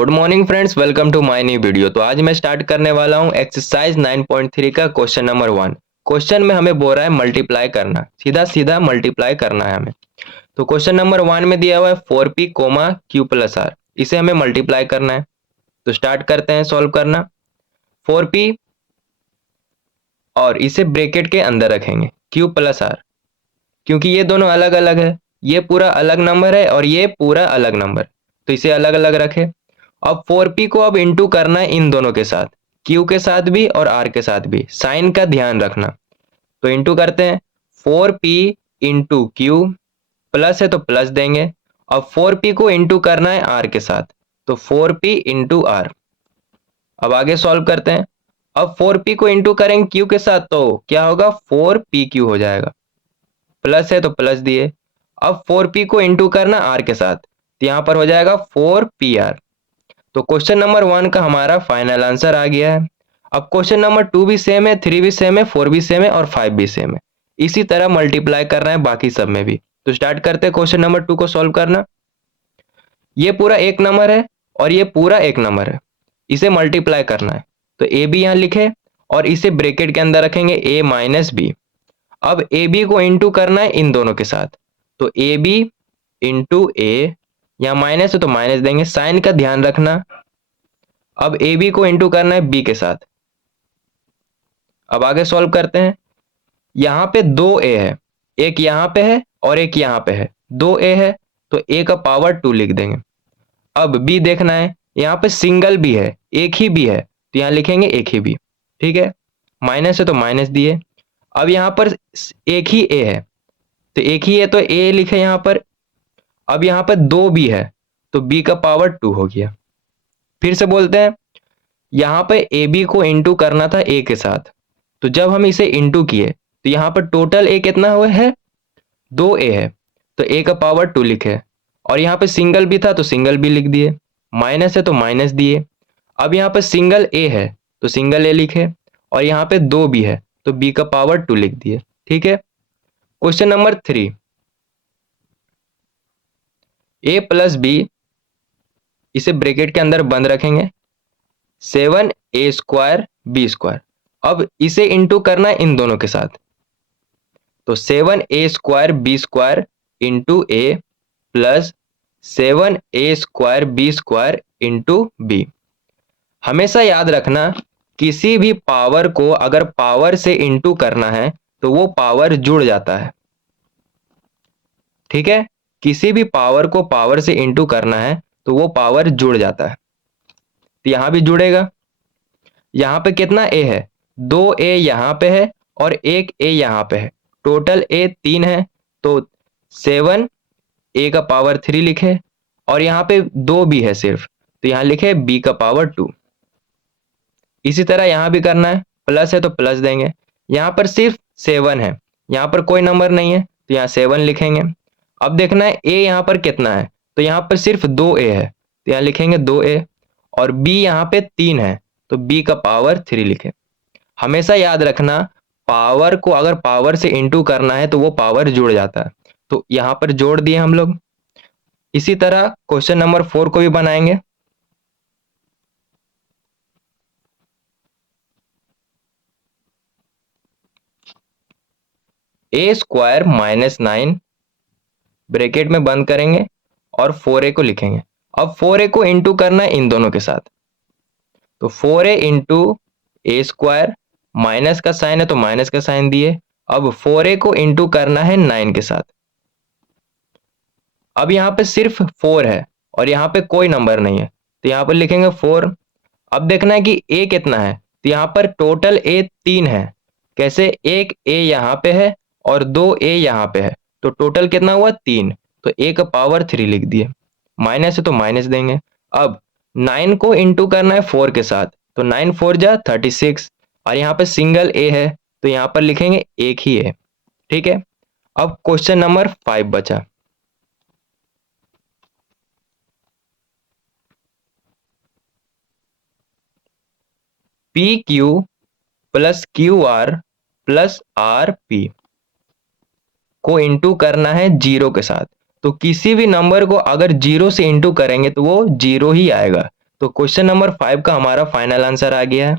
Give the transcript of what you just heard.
Good morning friends, welcome to my new video. तो आज मैं स्टार्ट करने वाला हूं एक्सरसाइज 9.3 का क्वेश्चन नंबर 1। क्वेश्चन में हमें बोल रहा है मल्टीप्लाई करना, सीधा सीधा मल्टीप्लाई करना है हमें। तो क्वेश्चन नंबर 1 में दिया हुआ है 4p q प्लस आर, इसे हमें मल्टीप्लाई करना है। तो स्टार्ट करते हैं सॉल्व करना। 4p और इसे ब्रैकेट के अंदर रखेंगे q प्लस आर, क्योंकि ये दोनों अलग अलग है, ये पूरा अलग नंबर है और ये पूरा अलग नंबर, तो इसे अलग अलग रखे। अब 4p को अब इंटू करना है इन दोनों के साथ, q के साथ भी और r के साथ भी, साइन का ध्यान रखना। तो इंटू करते हैं 4p इंटू क्यू, प्लस है तो प्लस देंगे। अब 4p को इंटू करना है r के साथ, तो 4p इंटू आर। अब आगे सॉल्व करते हैं। अब 4p को इंटू करेंगे q के साथ तो क्या होगा, 4pq हो जाएगा। प्लस है तो प्लस दिए। अब 4p को इंटू करना r के साथ, तो यहाँ पर हो जाएगा 4pr। तो क्वेश्चन नंबर 1 का हमारा फाइनल आंसर आ गया है। अब क्वेश्चन नंबर 2 भी सेम है, 3 भी सेम है, 4 भी सेम है और 5 भी सेम है। इसी तरह मल्टीप्लाई करना है बाकी सब में भी। तो स्टार्ट करते हैं क्वेश्चन नंबर 2 को सॉल्व करना। ये पूरा एक नंबर है और ये पूरा एक नंबर है, इसे मल्टीप्लाई करना है। तो ए बी यहाँ लिखे और इसे ब्रैकेट के अंदर रखेंगे a माइनस बी। अब ए बी को इंटू करना है इन दोनों के साथ, तो ए बी इंटू ए, यहाँ माइनस है तो माइनस देंगे, साइन का ध्यान रखना। अब ए बी को इंटू करना है बी के साथ। अब आगे सॉल्व करते हैं। यहाँ पे दो ए है, एक यहाँ पे है और एक यहाँ पे है। दो ए है तो ए का पावर 2 लिख देंगे। अब बी देखना है, यहाँ पे सिंगल बी है, एक ही बी है, तो यहाँ लिखेंगे एक ही बी। ठीक है, माइनस है तो माइनस दिए। अब यहाँ पर एक ही ए है, तो एक ही है तो ए लिखे यहाँ पर। अब यहाँ पर दो बी है तो बी का पावर 2 हो गया। फिर से बोलते हैं, यहाँ पे ए बी को इंटू करना था ए के साथ, तो जब हम इसे इंटू किए तो यहाँ पर टोटल ए कितना हुआ है, 2 ए है, तो ए का पावर 2 लिखे। और यहाँ पे सिंगल भी था तो सिंगल बी लिख दिए, माइनस है तो माइनस दिए। अब यहाँ पर सिंगल ए है तो सिंगल ए लिखे, और यहाँ पे 2 बी है तो बी का पावर 2 लिख दिए। ठीक है, क्वेश्चन नंबर 3, ए प्लस बी, इसे ब्रैकेट के अंदर बंद रखेंगे, 7a स्क्वायर बी स्क्वायर। अब इसे इंटू करना है इन दोनों के साथ, तो 7a square B square into A plus 7a square B square into B. हमेशा याद रखना, किसी भी पावर को अगर पावर से इंटू करना है तो वो पावर जुड़ जाता है। ठीक है, किसी भी पावर को पावर से इंटू करना है तो वो पावर जुड़ जाता है, तो यहां भी जुड़ेगा। यहाँ पे कितना ए है, 2 ए यहाँ पे है और एक ए यहाँ पे है, टोटल ए 3 है, तो 7 ए का पावर 3 लिखे। और यहाँ पे 2 बी है सिर्फ, तो यहाँ लिखे बी का पावर 2। इसी तरह यहाँ भी करना है, प्लस है तो प्लस देंगे। यहाँ पर सिर्फ 7 है, यहाँ पर कोई नंबर नहीं है, तो यहाँ 7 लिखेंगे। अब देखना है ए यहाँ पर कितना है, तो यहाँ पर सिर्फ 2 ए है, तो यहाँ लिखेंगे 2 ए। और बी यहाँ पे 3 है, तो बी का पावर 3 लिखे। हमेशा याद रखना, पावर को अगर पावर से इंटू करना है तो वो पावर जुड़ जाता है, तो यहाँ पर जोड़ दिए हम लोग। इसी तरह क्वेश्चन नंबर 4 को भी बनाएंगे। ए स्क्वायर माइनस 9 ब्रैकेट में बंद करेंगे और 4a को लिखेंगे। अब 4a को इंटू करना है इन दोनों के साथ, तो 4a इंटू ए स्क्वायर, माइनस का साइन है तो माइनस का साइन दिए। अब 4a को इंटू करना है 9 के साथ। अब यहाँ पे सिर्फ 4 है और यहाँ पे कोई नंबर नहीं है, तो यहाँ पर लिखेंगे 4। अब देखना है कि a कितना है, तो यहाँ पर टोटल a 3 है। कैसे, एक a यहाँ पे है और 2 a यहाँ पे है, तो टोटल कितना हुआ 3, तो a का पावर 3 लिख दिए। माइनस है तो माइनस देंगे। अब 9 को इंटू करना है 4 के साथ, तो 9 4 जा 36, और यहाँ पे सिंगल a है तो यहाँ पर लिखेंगे एक ही a। ठीक है, अब क्वेश्चन नंबर 5 बचा। P Q plus Q R plus R P को इंटू करना है 0 के साथ। तो किसी भी नंबर को अगर 0 से इंटू करेंगे तो वो 0 ही आएगा, तो क्वेश्चन नंबर 5 का हमारा फाइनल आंसर आ गया है।